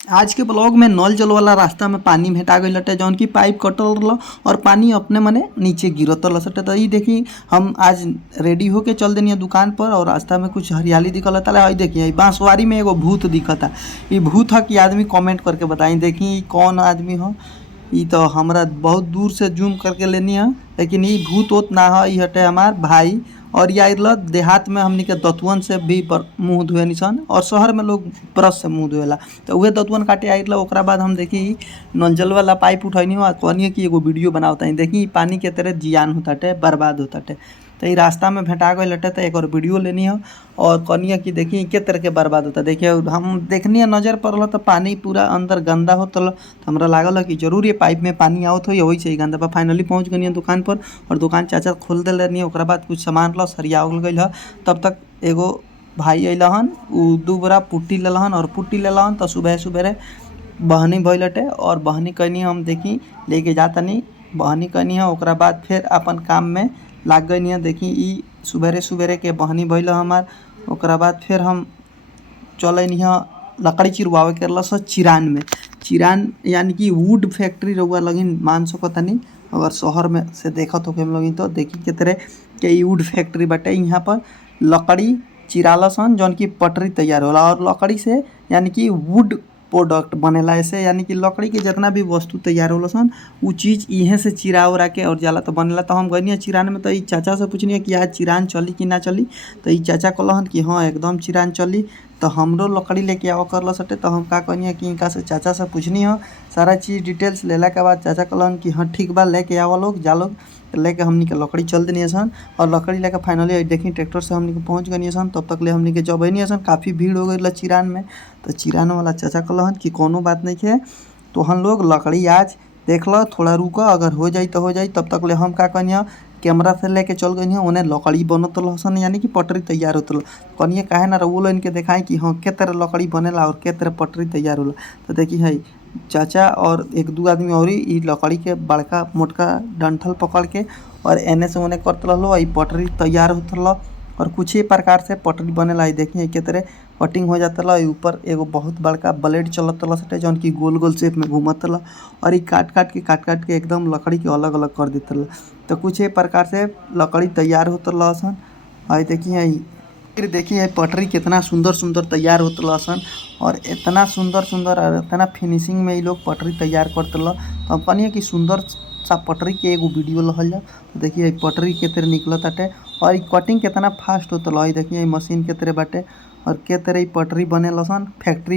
आज के ब्लॉग में नल जल वाला रास्ता में पानी भेटा गई लटे जौन की पाइप कटल रहा और पानी अपने मने नीचे गिरत रहा सटे। तो ये देखी हम आज रेडी होके चल देनी दुकान पर और रास्ता में कुछ हरियाली दिखल था। देखिए बांसवारी में एगो भूत दिखता। ये भूत है कि आदमी कमेंट करके बताई। देखी कौन आदमी हो। ये तो हमरा बहुत दूर से जूम करके लेनी है, लेकिन ये भूत वोत ना है। ये हटे हमार भाई। और या देहात में हमनी के दतुअन से भी मुँह धोए निसन और शहर में लोग ब्रश से मुँह धोएला। तो वह दतुअन काटे आइल। ओकरा बाद हम देखी नल जल वाला पाइप उठैनी हो कहनी कि एगो वीडियो बनावता। देखी पानी के तरह जियान होताटे, बर्बाद होताटे। तो ये रास्ता में भेटा गई लटे तो एक और वीडियो लेनी हो और कहनी कि देखी के तरह के बर्बाद होता। देखिए हम देखनी नज़र पड़ल तो पानी पूरा अंदर गंदा होता। तो हमरा लागल कि जरूर ये पाइप में पानी आवत हो, वही से गंदा। पर फाइनली पहुँच गई दुकान पर और दुकान चाचा खोल दिल रही। ओकरा बाद कुछ सामान ला सरियावल गई है। तब तक एगो भाई अलन उ 2 बोरा पुट्टी लेलहन और पुट्टी लेलहन। तो सुबह सुबह बहनी भइलटे और बहनी कहनी हम देखी लेके जातनी। बहनी कहनी है ओकरा बाद फिर अपन काम में लाग गई है। देखी ई सुबेरे सुबेरे के बहनी भइल हमार। ओकरा बाद फिर हम चलनी है लकड़ी चिरवावे के चिरान में। चिरान यानी कि वुड फैक्ट्री रहुआ लगिन मान सकतनी। अगर शहर में से देखत हो हम लगिन तो देखी के तरह के वुड फैक्ट्री बटे। यहाँ पर लकड़ी चिरालसन जौन की पटरी तैयार होला और लकड़ी से यानी कि वुड प्रोडक्ट बनेला। ऐसे यानी कि लकड़ी के जितना भी वस्तु तैयार होला सन वो चीज़ इहें से चिरा उरा के और जाला तो बनेला। तो हम गई चिरान में। तो ये चाचा से पूछनी कि आज चिरान चली कि ना चली। तो ये चाचा कहलन कि हाँ एकदम चिरान चली। तो हमरो लकड़ी लेके आवा करल सटे। तो हम का कहनी कि इनका से चाचा से पूछनी हो सारा चीज़ डिटेल्स लेला के बाद चाचा कहलन कि हाँ ठीक बा लेके आवा लोग जा लोग। लेके हमनी के लकड़ी चल देनी सन और लकड़ी लेके फाइनली देखी ट्रैक्टर से हमनी के पहुँच गई सन। तब तक ले हमनी के जब सन काफ़ी भीड़ हो गई चिरान में। तो चिरान वाला चाचा कहलन कि कोनो बात नहीं है तो हम लोग लकड़ी आज देख लो, थोड़ा रुको, अगर हो जाई तो हो जाई। तब तक ले हम का कहनी कैमरा से लेके चल गई उन्हें लकड़ी बनत लहसन यानी कि पटरी तैयार होत। कहनी काहे ना रउआ लोग इनके दिखाएं कि हाँ के तरह लकड़ी बनेला और के तरह पटरी तैयार होला। तो देखी है चाचा और 1-2 आदमी और ही लकड़ी के बड़का मोटका डंठल पकड़ के और एने से ओने करत रहलो। ई पटरी तैयार होत रहलो और कुछ ही प्रकार से पटरी बनेला। देखिए के तरह कटिंग हो जाता ला। ऊपर एगो बहुत बड़का ब्लेड चलत ला सटे जौन की गोल गोल शेप में घूमत ला और ये काट काट के एकदम लकड़ी के अलग अलग कर देता ला। तो कुछ ही प्रकार से लकड़ी तैयार होता ला सन। और देखिए फिर देखिए पटरी कितना सुंदर सुंदर तैयार होता ला सन और इतना सुंदर सुंदर और इतना फिनिशिंग में ये लोग पटरी तैयार करते ला। तो हम कहनी कि सुंदर सा पटरी के एगो वीडियो लहल जा। तो देखिए पटरी के तरह निकलत बाटे और ये कटिंग कितना फास्ट होता ला। देखिए मशीन के तरह बाटे और के तरह पटरी बने लसन फैक्ट्री